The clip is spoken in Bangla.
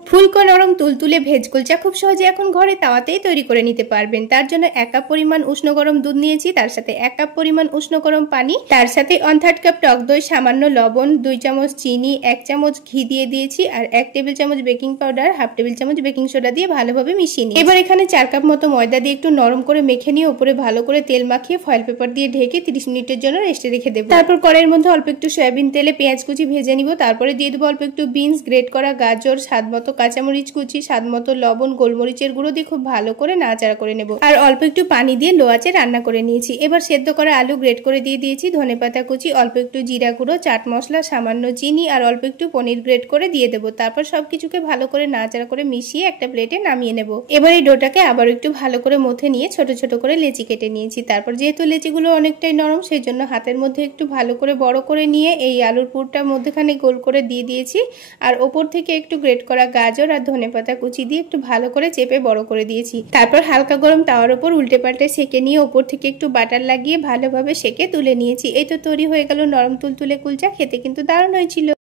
ফুলকো নরম তুলতুলে ভেজ কুলচা খুব সহজে এখন ঘরে তাওয়াতেই তৈরি করে নিতে পারবেন। তার জন্য 1 কাপ পরিমাণ উষ্ণ গরম দুধ নিয়েছি, তার সাথে 1 কাপ পরিমাণ উষ্ণ গরম পানি, তার সাথে 1/3 কাপ টক দই, সামান্য লবণ, 2 চামচ চিনি, 1 চামচ ঘি দিয়ে দিয়েছি, আর 1 টেবিল চামচ বেকিং পাউডার, 1/2 টেবিল চামচ বেকিং সোডা দিয়ে ভালোভাবে মিশিয়ে নিই। এবার এখানে 4 কাপ মতো ময়দা দিয়ে একটু নরম করে মেখে নিয়ে উপরে ভালো করে তেল মাখিয়ে ফয়েল পেপার দিয়ে ঢেকে 30 মিনিটের জন্য রেস্টে রেখে দেবো। তারপর কড়াইয়ের মধ্যে অল্প একটু সয়াবিন তেলে পেঁয়াজ কুচি ভেজে নিব। তারপরে দিয়ে দেবো অল্প একটু বিনস, গ্রেট করা গাজর, স্বাদ মতো কাঁচামরিচ কুচি, স্বাদ মতো লবণ, গোলমরিচের গুঁড়ো দিয়ে খুব ভালো করে নাড়াচাড়া করে নেব। আর অল্প একটু পানি দিয়ে লো আঁচে রান্না করে নিয়েছি। এবার সেদ্ধ করা আলু গ্রেট করে দিয়ে দিয়েছি, ধনেপাতা কুচি, অল্প একটু জিরা গুঁড়ো, চাট মশলা, সামান্য চিনি আর অল্প একটু পনির গ্রেট করে দিয়ে দেবো। তারপর সবকিছুকে ভালো করে নাড়াচাড়া করে মিশিয়ে একটা প্লেটে নামিয়ে নেব। এবার এই ডোটাকে আবার একটু ভালো করে মথে নিয়ে ছোট ছোট করে লেচি কেটে নিয়েছি। তারপর যেহেতু লেচিগুলো অনেকটাই নরম, সেই জন্য হাতের মধ্যে একটু ভালো করে বড় করে নিয়ে এই আলুর পুরটা মধ্যখানে গোল করে দিয়ে দিয়েছি। আর ওপর থেকে একটু গ্রেট করা গাজর আর ধনেপাতা কুচি দিয়ে একটু ভালো করে চেপে বড় করে দিয়েছি। তারপর হালকা গরম তাওয়ার উপর উল্টে পাল্টে সেকে নিয়ে ওপর থেকে একটু বাটার লাগিয়ে ভালোভাবে সেকে তুলে নিয়েছি। এই তো তৈরি হয়ে গেল নরম তুলতুলে কুলচা। খেতে কিন্তু দারুণ হয়েছিল।